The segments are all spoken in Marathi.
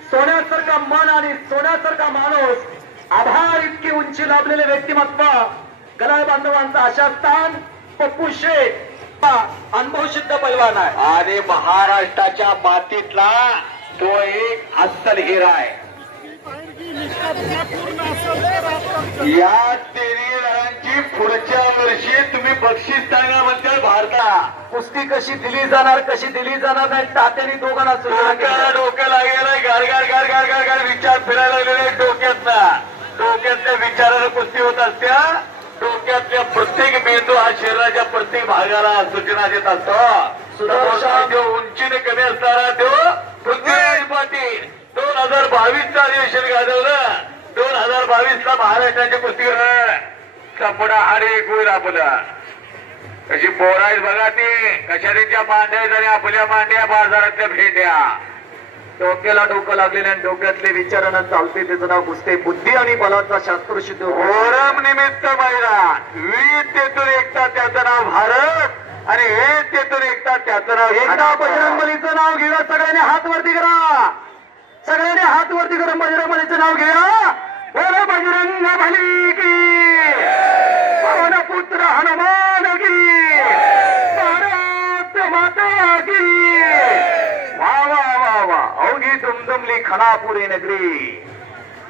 सोन्यासारखा मन आणि सोन्यासारखा माणूस आभार इतकी उंची लाभलेले व्यक्तिमत्व कला बांधवांचा अशा स्थान पप्पू शेठ अनुभव सिद्ध पैलवान आहे. आणि महाराष्ट्राच्या मातीतला तो एक अस्सल हिरा आहे. या तिन्ही जणांची पुढच्या वर्षी तुम्ही बक्षीस म्हणते भारतात कुस्ती कशी दिली जाणार कशी दिली जाणार नाही तात्याने दोघांना डोक्याला केल्या. डोकं लागलेलं गार गार गार गार गार गार विचार फिरायला लागलेले डोक्यातला डोक्यातल्या विचाराला कुस्ती होत असत्या डोक्यातल्या प्रत्येक मेंदू हा शरीराच्या प्रत्येक भागाला सूचना देत असतो. उंचीने कमी असणारा तो दोन हजार बावीस चं अधिवेशन गाजवलं दोन हजार बावीस ला महाराष्ट्राच्या कुस्तीवर सपडा हाडे होईल आपला. कशी पोर आहेत बघा ती. कशा त्यांच्या मांड्या आणि आपल्या मांड्या बाजारातल्या भेट्या डोक्याला डोकं लागलेले आणि डोक्यातले विचारानं चालते त्याचं नाव कुस्ते. बुद्धी आणि बलाचा शास्त्र शुद्ध ओरम निमित्त मैदान वीज तेथून एकता त्याचं नाव भारत. आणि हे तेथून एकता त्याचं नाव एकदा बजरंग बलीचं नाव घेऊया सगळ्यांनी. हात वरती करा सगळ्यांनी हात वरती करा बजरंग बलीचं नाव घेऊया बोल बजरंग बली की पवन पुत्र हनुमान की भारत माता की वा वा वा वा अवघी दुमदुमली खनापुरी नगरी.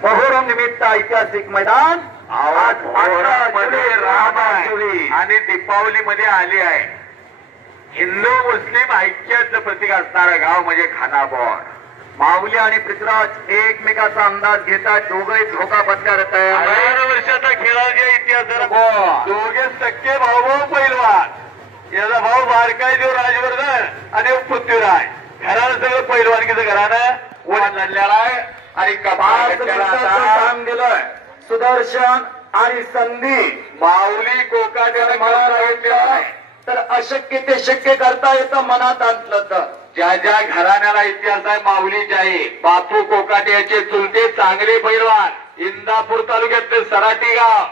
मोहरम निमित्त ऐतिहासिक मैदान आवाजमध्ये राम आहे. आणि दीपावली मध्ये आली आहे. हिंदू मुस्लिम ऐक्याचं प्रतीक असणारं गाव म्हणजे खानापूर. माऊली आणि पृथ्वीराज एकमेकाचा अंदाज घेतात. दोघही धोका पत्करत आहे हजार वर्षाचा खेळाच्या इतिहासात हो. दोघे सख्खे भाऊ भाऊ पैलवान. याचा भाऊ बारकाय देव राजवर्धन आणि पृथ्वीराज. घरानं सगळं पैलवानकीचं घरानं ओढ लढलेला आहे. आणि काम दिलंय. सुदर्शन आणि संधी. माऊली कोकाट्याने मला सांगितलेलं आहे तर अशक्य ते शक्य करता येतं मनात आणलं तर. ज्या ज्या घराण्याला इतिहास आहे माऊलीचे आहे बापू कोकाट्याचे चुलते चांगले पैलवान. इंदापूर तालुक्यातले सराटी गाव.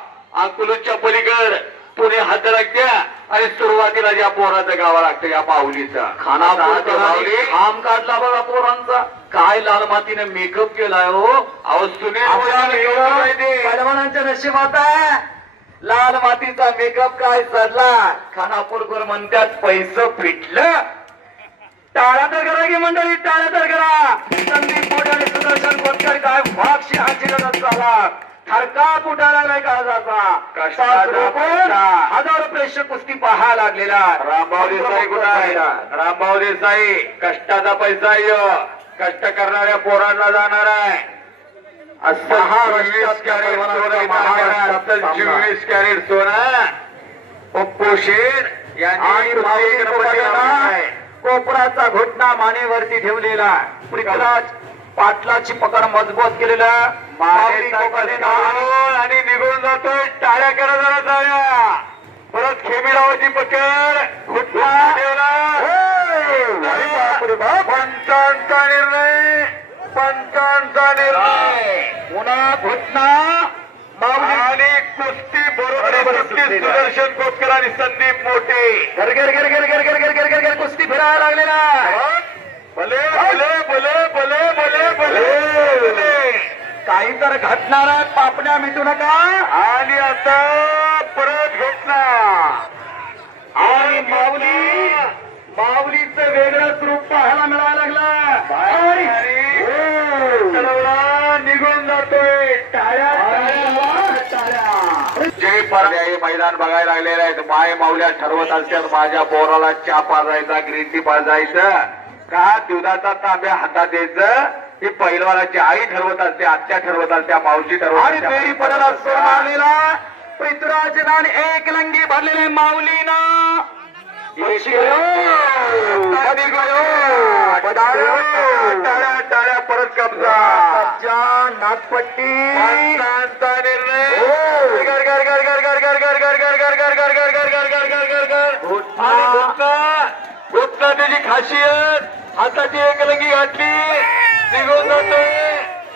अकलूच्या पलीकड. पुणे लागत्या आणि सुरुवातीला ज्या पोराचं गावा लागतं या माऊलीचं. खानापूर माऊली. खाम काढला बघा पोरांचा. काय लाल मातीने मेकअप केलाय हो? अहो सुनील नशिबात आहे. लाल मातीचा मेकअप काय सरला खानापूरकर म्हणतात पैसे फिटलं. टाळ्या तर करा की मंडळी टाळ्या तर करा. संदीप मोठे आणि सुदर्शन कोतकर काय वाक्षी हाची झाला. थरका फुटायला नाही पैसा. हजारो प्रेक्षक कुस्ती पाहायला लागलेला. रामभाऊ देसाई कुठं रामभाऊ देसाई कष्टाचा पैसा. कष्ट करणाऱ्या पोरांना जाणार आहे. महाराष्ट्रात चोवीस कॅरेट सोनं. चोवीस कॅरेट सोनं पप्पू आणि आहे. कोपराचा घोटणा मानेवरती ठेवलेला. आहे. पृथ्वीराज पाटलाची पकड मजबूत केलेला. आणि निघून जातोय टाळ्या करा जरा टाळ्या परत खेमीरावाची पकड. घुटला ठेवला अरे. पंचांचा निर्णय पंचांचा निर्णय पुन्हा घोटणा माऊली आणि कुस्ती बरोबर कुस्ती. सुदर्शन कोतकर आणि संदीप मोठे गर गर गर गर गर गर गर गर गर गर कुस्ती फिरायला लागलेला. भले भले भले भले भले भले काही तर घटणार आहे पापण्या मिटू नका आणि आता परत घटना आणि माऊली माऊलीचं वेगळंच रूप पाहायला मिळायला लागलं. निघून जातोय. टाळ्या. जे पर्यायी मैदान बघायला लागलेले आहेत माय माऊल्या ठरवत असतात माझ्या पोराला चहा पाजायचा ग्रीन टी पाजायचं का? दुधाचा तांब्या हातात द्यायचं. ही पैलवानाची आई ठरवत असते आत्या ठरवत असते मावशी ठरवत आणि मारलेला पृथ्वीराज एक लंगी भरलेले माऊलीनं परत कब्जा नागपट्टी त्याची खासियत हाताची एकलंगी घातली निघून जाते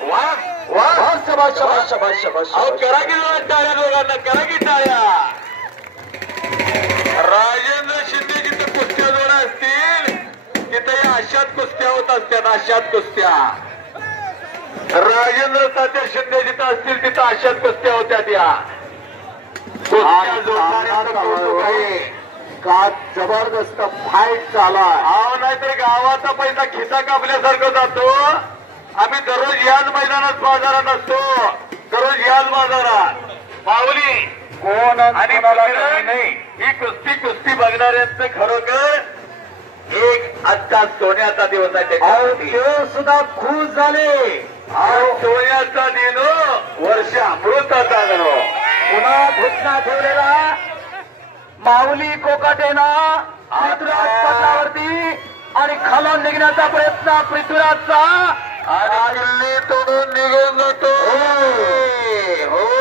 वा वा शबाश शबाश शबाश शबाश करा की लोकांना करा की टाळ्या राजे अशात कुस्त्या होत असतात कुस्त्या. राजेंद्र तात्या शिंदे जिथं असतील तिथं अशाच कुस्त्या होत्या त्या. का जबरदस्त फाईट चालू अहो नाहीतर गावाचा पैसा खिसा कापल्यासारखं जातो. आम्ही दररोज याच मैदानात बाजारात असतो. दररोज याच बाजारात. माऊली कोण आणि नाही. ही कुस्ती कुस्ती बघणाऱ्यांचं खरोखर एक आजचा सोन्याचा दिवस आहे अहो त्याच्यासाठी. ते सुद्धा खुश झाले. सोन्याचा दिन वर्ष अमृताचा गणो पुन्हा घोषणा ठेवलेला माऊली कोकाटेना पृथ्वीराज पटावरती आणि खालून निघण्याचा प्रयत्न पृथ्वीराजचा. आणि तोडून निघून जातो. हो.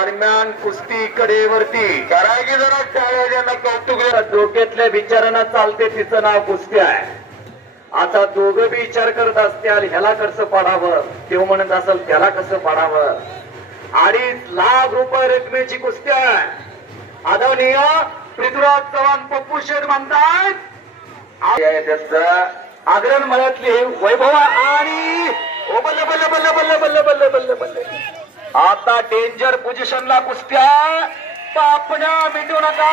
दरम्यान कुस्ती कडेवरती. करा जरा टाळ्या कौतुक डोक्यातल्या विचारांना चालते तिचं नाव कुस्ती आहे. आता दोघं बी विचार करत असतील ह्याला कसं पाडावं? तेव्हा म्हणत असेल त्याला कसं पाडावं? अडीच लाख रुपये रकमेची कुस्ती आहे. आदरणीय पृथ्वीराज चव्हाण पप्पू शेठ म्हणतात हे आहे आग्रण मळ्यातले वैभव आणि ओ बल्ल बल्ल बल्ल बल्ल बल्ल बल्ल बल्ल बल्ले. आता डेंजर पोझिशनला कुस्त्या. पापण्या मिटू नका.